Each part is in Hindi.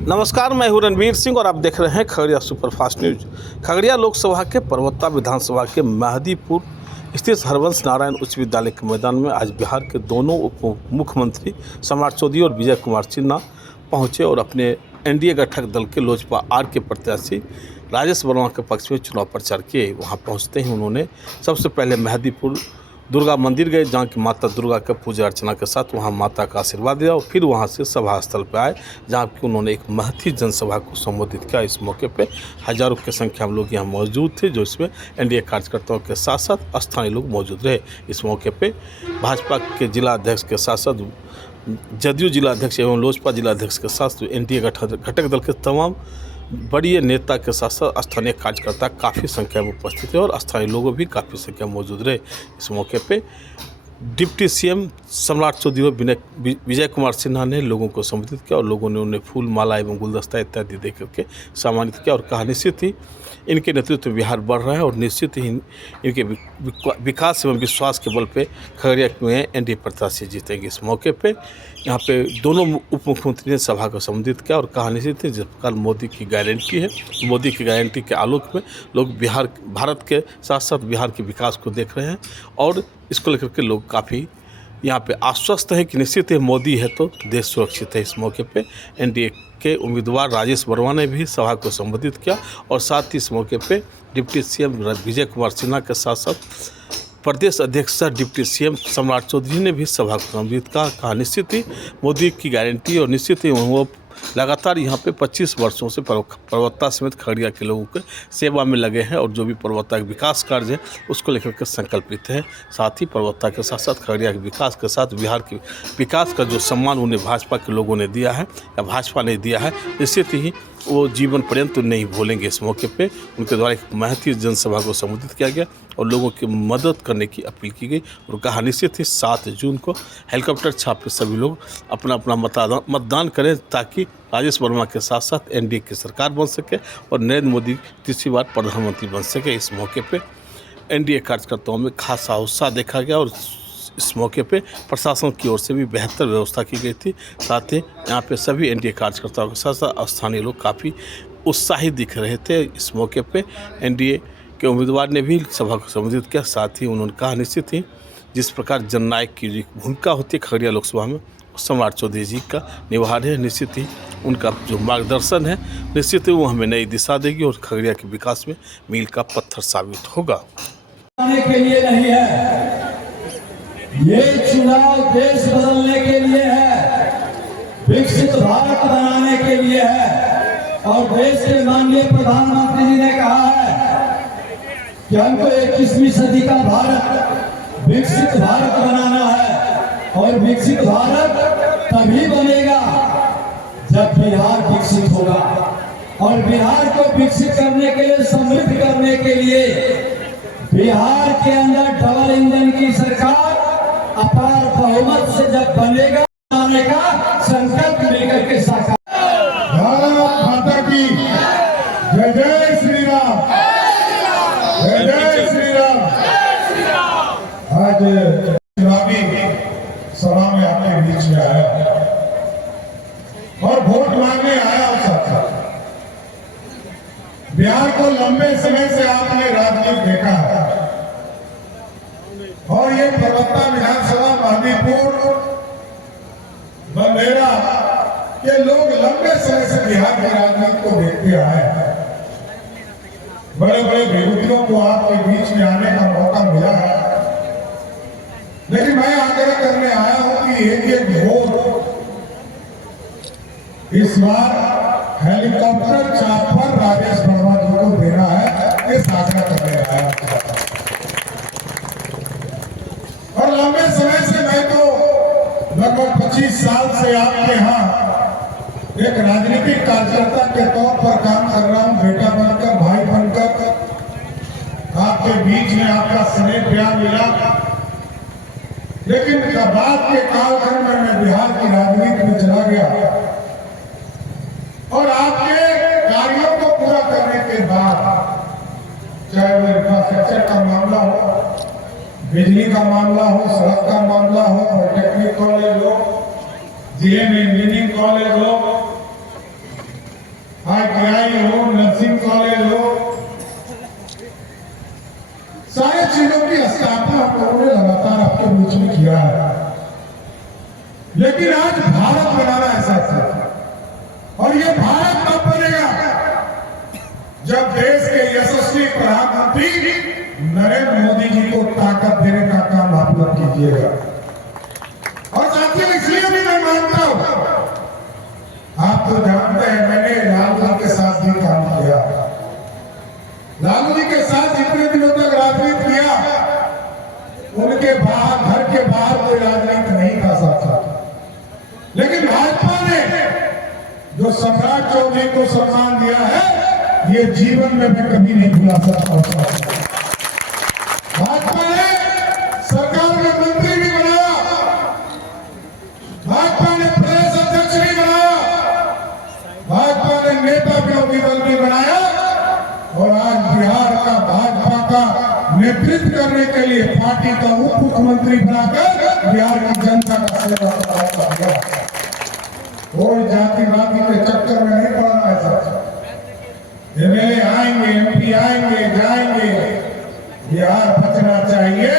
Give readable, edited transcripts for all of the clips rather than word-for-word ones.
नमस्कार, मैं हूं रणवीर सिंह और आप देख रहे हैं खगड़िया सुपरफास्ट न्यूज। खगड़िया लोकसभा के परवत्ता विधानसभा के मेहदीपुर स्थित हरवंश नारायण उच्च विद्यालय के मैदान में आज बिहार के दोनों उप मुख्यमंत्री सम्राट चौधरी और विजय कुमार सिन्हा पहुंचे और अपने एनडीए घटक दल के लोजपा आर के प्रत्याशी राजेश वर्मा के पक्ष में चुनाव प्रचार किए। वहां पहुंचते ही उन्होंने सबसे पहले मेहदीपुर दुर्गा मंदिर गए, जहाँ की माता दुर्गा का पूजा अर्चना के साथ वहाँ माता का आशीर्वाद दिया और फिर वहाँ से सभा स्थल पर आए, जहाँ कि उन्होंने एक महती जनसभा को संबोधित किया। इस मौके पे हजारों की संख्या में लोग यहाँ मौजूद थे, जो इसमें एनडीए कार्यकर्ताओं के साथ साथ स्थानीय लोग मौजूद रहे। इस मौके पे भाजपा के जिला अध्यक्ष के साथ साथ जदयू जिला अध्यक्ष एवं लोजपा जिला अध्यक्ष के साथ एनडीए घटक दल के तमाम बड़ी नेता के साथ साथ स्थानीय कार्यकर्ता काफ़ी संख्या में उपस्थित थे और स्थानीय लोग भी काफ़ी संख्या में मौजूद रहे। इस मौके पे डिप्टी सीएम सम्राट चौधरी और विजय कुमार सिन्हा ने लोगों को संबोधित किया और लोगों ने उन्हें फूल माला एवं गुलदस्ता इत्यादि दे करके सम्मानित किया और कहा निश्चित ही इनके नेतृत्व में बिहार बढ़ रहा है और निश्चित ही इनके विकास एवं विश्वास के बल पे खगड़िया में एनडीए प्रत्याशी जीतेंगे। इस मौके पे यहाँ पे दोनों उप मुख्यमंत्री ने सभा को संबोधित किया और कहा निश्चित ही जिस प्रकार मोदी की गारंटी है, मोदी की गारंटी के आलोक में लोग भारत के साथ साथ बिहार के विकास को देख रहे हैं और इसको लेकर के लोग काफ़ी यहाँ पे आश्वस्त है कि निश्चित है मोदी है तो देश सुरक्षित है। इस मौके पे एनडीए के उम्मीदवार राजेश वर्मा ने भी सभा को संबोधित किया और साथ ही इस मौके पे डिप्टी सीएम विजय कुमार सिन्हा के साथ साथ प्रदेश अध्यक्ष डिप्टी सीएम सम्राट चौधरी ने भी सभा को संबोधित कहा निश्चित ही मोदी की गारंटी और निश्चित ही वो लगातार यहाँ पे 25 वर्षों से परवत्ता समेत खगड़िया के लोगों के सेवा में लगे हैं और जो भी परवत्ता के विकास कार्य है उसको लेकर के संकल्पित है। साथ ही परवत्ता के साथ साथ खगड़िया के विकास के साथ बिहार के विकास का जो सम्मान उन्हें भाजपा के लोगों ने दिया है या भाजपा ने दिया है, निश्चित ही वो जीवन पर्यंत नहीं भूलेंगे। इस मौके पे उनके द्वारा एक महती जनसभा को संबोधित किया गया और लोगों की मदद करने की अपील की गई और कहा निश्चित ही 7 जून को हेलीकॉप्टर छाप के सभी लोग अपना अपना मतदान करें ताकि राजेश वर्मा के साथ साथ एनडीए की सरकार बन सके और नरेंद्र मोदी तीसरी बार प्रधानमंत्री बन सके। इस मौके पे एनडीए कार्यकर्ताओं में खासा उत्साह देखा गया और इस मौके पे प्रशासन की ओर से भी बेहतर व्यवस्था की गई थी। साथ ही यहाँ पे सभी एनडीए कार्यकर्ताओं के साथ साथ स्थानीय लोग काफ़ी उत्साहित दिख रहे थे। इस मौके पे एनडीए के उम्मीदवार ने भी सभा को संबोधित किया। साथ ही उन्होंने कहा निश्चित ही जिस प्रकार जननायक की भूमिका होती है खगड़िया लोकसभा में सम्राट चौधरी जी का निभा रहे हैं, निश्चित ही उनका जो मार्गदर्शन है निश्चित ही वो हमें नई दिशा देगी और खगड़िया के विकास में मील का पत्थर साबित होगा। के लिए नहीं है, ये चुनाव देश बदलने के लिए है, विकसित भारत बनाने के लिए है और देश के माननीय प्रधानमंत्री जी ने कहा है कि हमको 21वीं सदी का भारत विकसित भारत बनाना है और विकसित भारत तभी बनेगा जब बिहार विकसित होगा और बिहार को विकसित करने के लिए, समृद्ध करने के लिए बिहार के अंदर डबल इंजन की सरकार अपार बहुमत से जब बनेगा आने का संकल्प लेकर के साकार। भारत माता की जय जय श्री राम, जय जय श्री राम। आज चुनावी सभा में आपके बीच में आया और वोट मांगने आया उस साथ बिहार को लंबे समय से आपने राजनीति देखा है और ये परवत्ता विधानसभा मेहदीपुर बंदेरा के लोग लंबे समय से बिहार की राजनीति को देखते आए हैं। बड़े बड़े विरोधियों को आपके बीच में आने का मौका मिला है, लेकिन मैं आग्रह करने आया हूं कि एक वोट इस बार हेलीकॉप्टर चाप पर राजेश वर्मा जी को देना है, इस आग्रह करने आया और लंबे समय से मैं तो लगभग 25 साल से आपके यहाँ एक राजनीतिक कार्यकर्ता के तौर पर काम कर रहा हूं, बेटा बनकर, भाई बनकर आपके बीच में आपका स्नेह प्यार मिला। लेकिन बाद के कालखंड में मैं बिहार की राजनीति में चला गया और आपके कार्यों को पूरा करने के बाद, चाहे वो इंफ्रास्ट्रक्चर का मामला हो, बिजली का मामला हो, सड़क का मामला हो, पॉलिटेक्निक कॉलेज हो, जीएम इंजीनियरिंग कॉलेज हो, मोदी जी को ताकत देने का काम आप लोग कीजिएगा। और साथियों, इसलिए भी मैं मानता हूं, आप तो जानते हैं मैंने लालू जी के साथ भी काम किया। लालू जी के साथ जितने दिनों तक राजनीति किया, उनके बाहर, घर के बाहर कोई राजनीति नहीं कर सकता। लेकिन भाजपा ने जो सम्राट चौधरी को सम्मान दिया है, ये जीवन में मैं कभी नहीं भुला सकता। भाजपा ने सरकार में मंत्री भी बनाया, भाजपा ने प्रदेश अध्यक्ष भी बनाया, भाजपा ने नेता विरोधी दल भी बनाया, और आज बिहार का भाजपा का नेतृत्व करने के लिए पार्टी का उप मुख्यमंत्री बनाकर बिहार की जनता का सेवा किया। कोई जातिवादी के चक्कर में नहीं पड़ना है साहब। एमएलए आएंगे, एमपी आएंगे, जाएंगे, बिहार बचना चाहिए।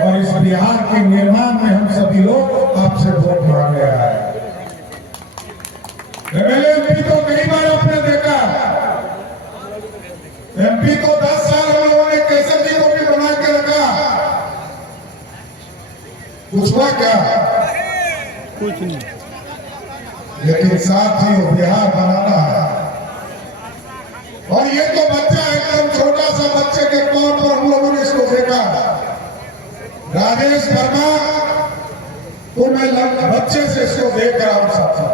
और इस बिहार के निर्माण में हम सभी लोग आपसे वोट मांग रहे हैं। एमएलए एमपी तो कई बार आपने देखा, एमपी को 10 साल हम लोगों ने केसर जी को भी बना के रखा, कुछ हुआ क्या? कुछ नहीं। लेकिन साथ ही वो बिहार बनाना है। और ये तो बच्चा एकदम छोटा सा बच्चे के तौर पर हम लोगों ने इसको देखा। राजेश वर्मा को मैं बच्चे से इसको देख रहा हूं साथी।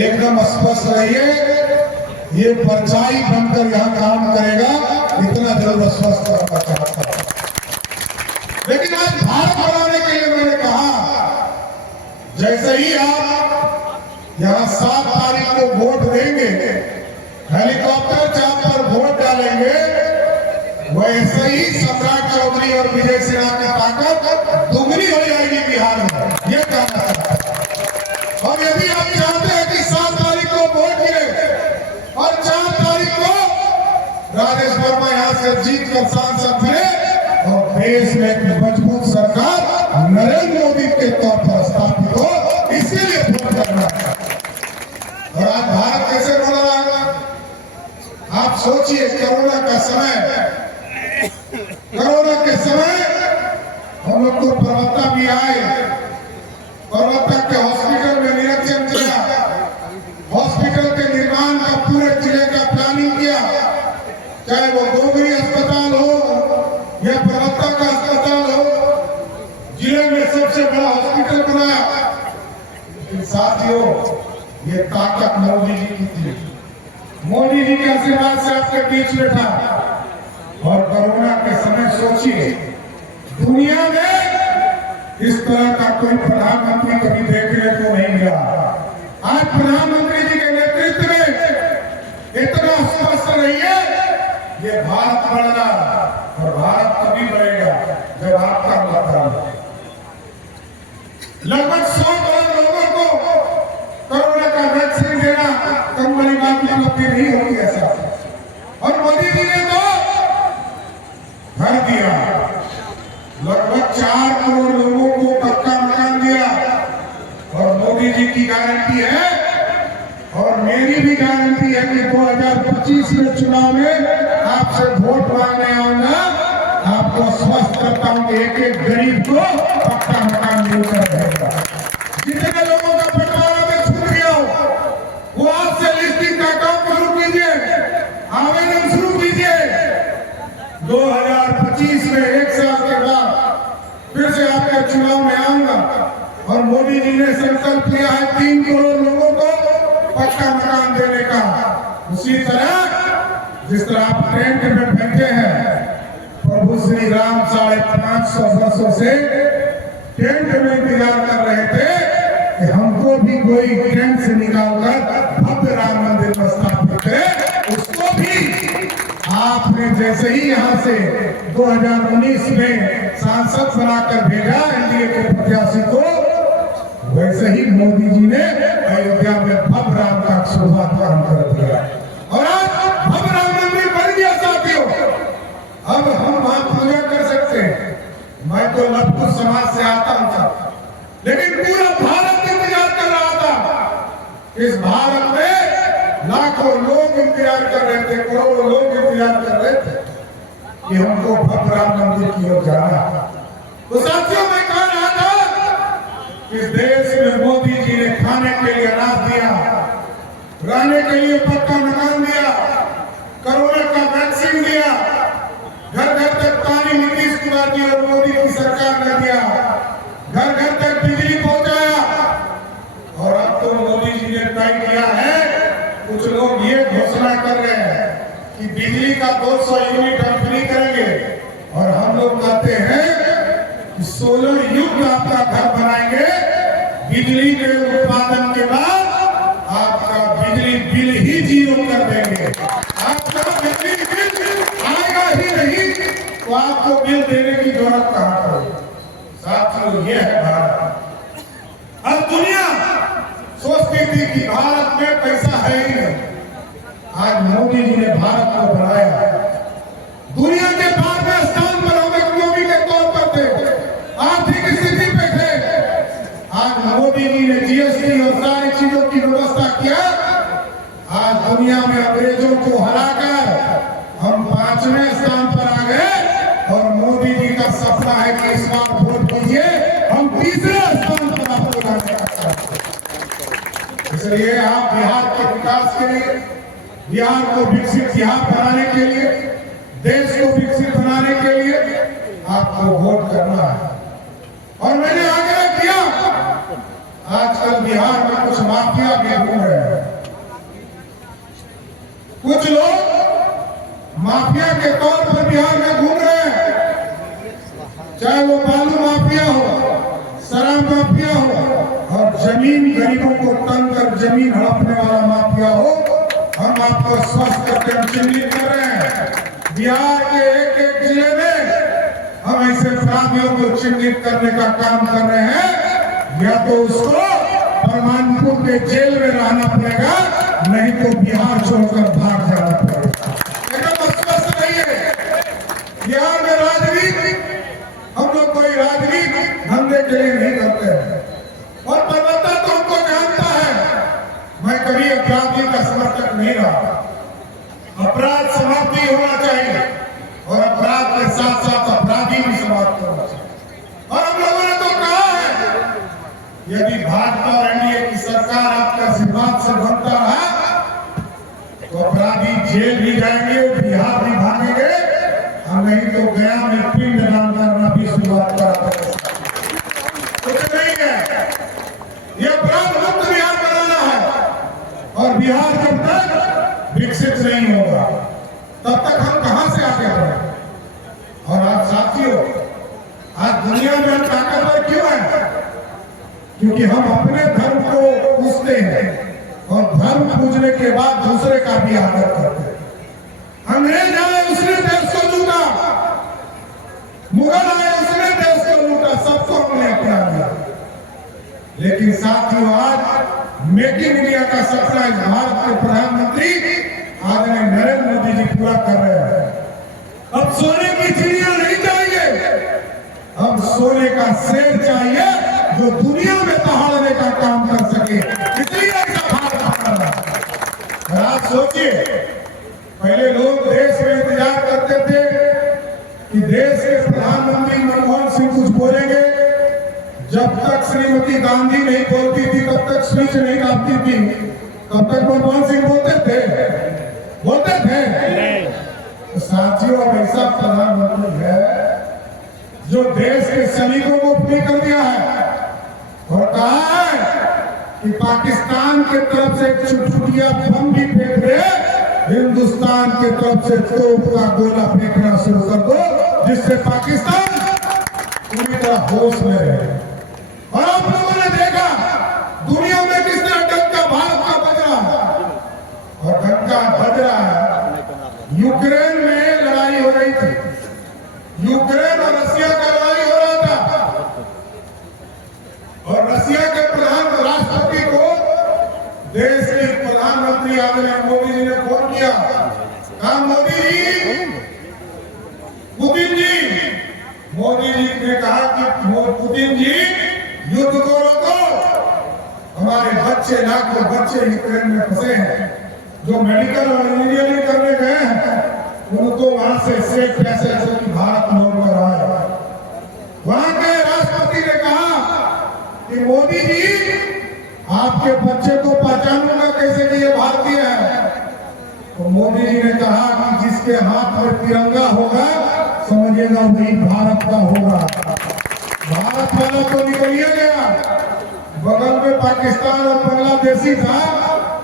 एकदम स्पष्ट रहिए, ये परछाई बनकर यहां काम करेगा, इतना जरूर स्पष्ट करना चाहता हूं। लेकिन आज भारत बनाने के लिए मैंने कहा, जैसे ही आप यहां 7 तारीख को वोट देंगे, हेलीकॉप्टर चापर वोट डालेंगे, वैसे ही सम्राट चौधरी और विजय सिन्हा की ताकत दुगनी हो जाएगी बिहार में, ये कहना चाहता है। और यदि आप चाहते हैं कि 7 तारीख को वोट गिरे और 4 तारीख को राजेश वर्मा यहां से जीत कर सांसद बने और देश में एक मजबूत सरकार नरेंद्र मोदी के तौर पर स्थापित हो, इसीलिए वोट करना है। और आज भारत कैसे रो रहा है? आप सोचिए, कोरोना का समय, कोरोना के समय हम लोग को प्रवक्ता भी आए, प्रवक्ता के हॉस्पिटल में निरीक्षण किया, हॉस्पिटल के निर्माण का पूरे जिले का प्लानिंग किया, चाहे वो गोगरी अस्पताल हो या प्रवक्ता का अस्पताल हो, जिले में सबसे बड़ा हॉस्पिटल बनाया। लेकिन साथियों, ये ताकत मोदी जी की थी, मोदी जी के आशीर्वाद से आपके बीच में था। और कोरोना के समय सोचिए, दुनिया में इस तरह का कोई प्रधानमंत्री कभी देखने को नहीं मिला। आज प्रधानमंत्री जी के नेतृत्व में इतना स्पष्ट रहिए, ये भारत बढ़ना, और भारत तभी बढ़ेगा जब आपका मतदान। लगभग 100 करोड़ लोगों को कोरोना का वैक्सीन देना कम बड़ी बात की उपलब्धि नहीं होती ऐसा। और मोदी जी ने तो घर दिया, लगभग 4 करोड़ लोगों को पक्का मकान दिया। और मोदी जी की गारंटी है, और मेरी भी गारंटी है कि 2025 में चुनाव में आपसे वोट मांगने आऊंगा, आपको स्वस्थ करता हूं कि एक गरीब को पक्का मकान मिलकर रहेगा। जितने लोगों का बंटवारा में छूट गया हो, वो आज से लिस्टिंग का काम शुरू कीजिए, आवेदन शुरू कीजिए। 2025 में 1 साल के बाद फिर से आपके चुनाव में आऊंगा, और मोदी जी ने संकल्प लिया है 3 करोड़ लोगों को पक्का मकान देने का। उसी तरह जिस तरह आप टेंट में बैठे हैं, प्रभु श्री राम 550 वर्षों से टेंट में इंतजार कर रहे थे कि हमको भी कोई टेंट से निकालकर भव्य राम मंदिर में स्थापित करे। उसको भी आपने जैसे ही यहाँ से 2019 में सांसद बनाकर भेजा एनडीए के प्रत्याशी को, वैसे ही मोदी जी ने अयोध्या में भव्य राम का शुभारंभ कर दिया। और आज भव्य राम मंदिर बन गया साथियों। अब हम वहां पूजा कर सकते हैं। मैं तो लखनऊ समाज से आता हूं साहब, लेकिन पूरा भारत इंतजार कर रहा था। इस भारत में लाखों लोग इंतजार कर रहे थे, करोड़ों लोग इंतजार कर रहे थे। कि हमको भव्य राम मंदिर की ओर जाना। तो साथियों, मैं कह रहा था कि इस देश में मोदी जी ने खाने के लिए अनाज दिया, रहने के लिए पक्का मकान दिया, कोरोना का वैक्सीन दिया, घर घर तक पानी नीतीश कुमार जी और मोदी की सरकार ने दिया, घर घर तक बिजली पहुंचाया। और अब तो मोदी जी ने तय किया है, कुछ लोग ये घोषणा कर रहे हैं कि बिजली का 200 यूनिट हम फ्री करेंगे, और हम लोग कहते हैं कि सोलर युक्त आपका घर बनाएंगे। बिजली के उत्पादन के बाद आपका बिजली बिल ही जीरो कर देंगे। आपका बिजली बिल आएगा ही नहीं, तो आपको बिल देने की जरूरत कहां पड़ेगी। साथियों, ये है भारत। अब दुनिया सोचती थी कि भारत में पैसा है ही नहीं, आज मोदी जी ने भारत को बनाया। दुनिया के 12वें स्थान पर हम इकोनॉमी के तौर पर थे, आर्थिक स्थिति पे थे। आज मोदी जी ने जीएसटी और सारी चीजों की व्यवस्था किया। आज दुनिया में अंग्रेजों को हराकर हम 5वें स्थान पर आ गए, और मोदी जी का सपना है कि इस बार वोट दीजिए, हम 3रे स्थान पर आपको लाने का चाहते हैं। इसलिए आप बिहार के विकास के लिए, बिहार को विकसित बिहार बनाने के लिए, देश को विकसित बनाने के लिए आपको वोट करना है। और मैंने आग्रह किया, आजकल बिहार में कुछ माफिया भी घूम रहे हैं। कुछ लोग माफिया के तौर पर बिहार में घूम रहे हैं, चाहे वो बालू माफिया हो, शराब माफिया हो, और जमीन गरीबों को तंग कर जमीन हड़पने वाला माफिया हो। हम आपको स्वस्थ करके हम चिन्हित कर रहे हैं। बिहार के एक एक जिले में हम ऐसे अपराधियों को चिन्हित करने का काम कर रहे हैं। या तो उसको परमानपुर के जेल में रहना पड़ेगा, नहीं तो बिहार छोड़कर भाग जाना पड़ेगा। एकदम स्पष्ट नहीं है। बिहार में राजनीति, हम लोग कोई राजनीति धंधे के लिए नहीं करते हैं। और पर्वता तो हमको जानता है, मैं कभी अपराधी का समर्थक नहीं रहा। अपराध समाप्ति होना चाहिए, और अपराध के साथ साथ अपराधी भी समाप्त होना चाहिए। और हम लोगों ने तो कहा है, यदि भाजपा और एनडीए की सरकार आपके आशीर्वाद से बनता है, तो अपराधी जेल भी जाएंगे, बिहार भी भागेंगे, और नहीं तो गया में पिंडदान करना भी शुरुआत करा। कुछ नहीं है, ये अपराध मुक्त बिहार बनाना है। और बिहार जब तक विकसित नहीं होगा, तब तक हम कहां से आगे बढ़ेंगे। और आप साथियों, आज दुनिया में हम ताकतवर क्यों हैं? क्योंकि हम अपने धर्म को पूजते हैं, और धर्म पूजने के बाद दूसरे का भी आदर करते हैं। अंग्रेज आए, उसने देश को लूटा, मुगल आए, उसने देश को लूटा, सबको हमने अपना लिया। लेकिन साथियों, आज मेक इन इंडिया का सपना इस भारत के प्रधानमंत्री आदरणीय नरेंद्र मोदी जी पूरा कर रहे हैं। अब सोने की चिड़िया नहीं चाहिए, अब सोने का शेर चाहिए, जो दुनिया में दहाड़ने का काम कर सके। इसलिए ऐसा भारत बना रहा है। और आप सोचिए, पहले लोग देश में इंतजार करते थे कि देश के प्रधानमंत्री मनमोहन सिंह कुछ बोलेंगे। जब तक श्रीमती गांधी नहीं बोलती थी, तब तक स्पीच नहीं काटती थी, तब तक मनमोहन सिंह बोलते थे। तो साथियों, अब ऐसा प्रधानमंत्री है जो देश के सैनिकों को फ्री कर दिया है, और कहा है कि पाकिस्तान के तरफ से चुटपुटिया बम भी फेंक दे, हिंदुस्तान के तरफ से तोप का गोला फेंकना शुरू कर दो, जिससे पाकिस्तान पूरी तरह होश में रहे। और आप लोगों ने देखा दुनिया में किस तरह डंका भारत का बज रहा है, और डंका बज रहा है। यूक्रेन में लड़ाई हो रही थी, यूक्रेन और रसिया का लड़ाई हो रहा था, और रसिया के प्रधान राष्ट्रपति को देश के प्रधानमंत्री आदरणीय मोदी जी ने फोन किया, कहा मोदी जी, पुतिन जी। मोदी जी ने कहा कि पुतिन जी, युद्ध को रोको, हमारे बच्चे लाखों बच्चे यूक्रेन में फंसे हैं, जो मेडिकल और इंजीनियरिंग करने गए हैं, उनको वहां से सेफ पैसेज से कि भारत लौट कर आए। वहां के राष्ट्रपति ने कहा कि मोदी जी आपके बच्चे को पहचानूंगा कैसे कि ये भारतीय है। तो मोदी जी ने कहा कि जिसके हाथ में तिरंगा होगा समझिएगा वही भारत का होगा। भारत वाला तो निकलिए गया, बगल में पाकिस्तान और बांग्लादेशी था,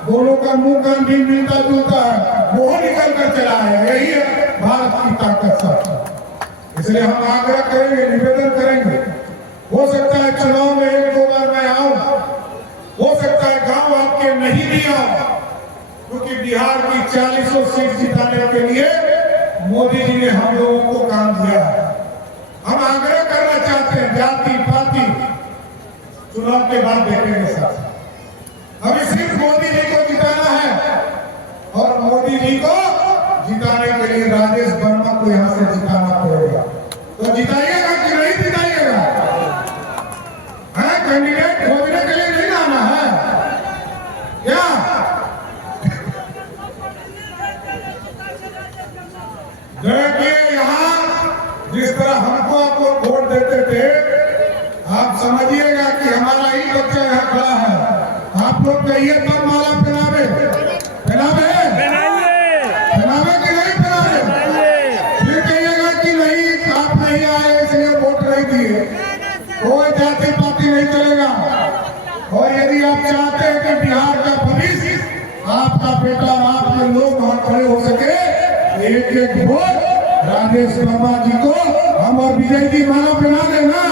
दोनों का मुंह कान भी मिलता जुलता है, वो निकल कर चला है। यही है भारत की ताकत साथ। इसलिए हम आग्रह करेंगे, निवेदन करेंगे, हो सकता है चुनाव में 1-2 बार मैं आऊं, हो सकता है गांव आपके नहीं भी आऊं, क्योंकि बिहार की 40 सीट जिताने के लिए मोदी जी ने हम लोगों को काम दिया है। हम आग्रह करना चाहते हैं, जाति पाति चुनाव के बाद देखेंगे साथ। अभी सिर्फ मोदी जी को जिताना है और मोदी जी को जिताने के लिए राजेश वर्मा को यहां से जिताना पड़ेगा। तो जिताइएगा कि नहीं जिताइएगा? कैंडिडेट खोजने के लिए नहीं आना है क्या? देखिए यहाँ जिस तरह हमको आपको वोट देते थे, आप समझिएगा कि हमारा ही बच्चा यहाँ खड़ा है। आप लोग कहिए तब माला पहनावे पहनावे पहनावे कि नहीं पहनावे? फिर कहिएगा कि नहीं आप नहीं आए इसलिए वोट नहीं दिए। कोई जाति पाति नहीं चलेगा। और यदि आप चाहते हैं कि बिहार का भविष्य आपका बेटा आपके लोग वहां खड़े हो सके, एक वोट राजेश वर्मा जी को हम और विजय जी माला पहना देना।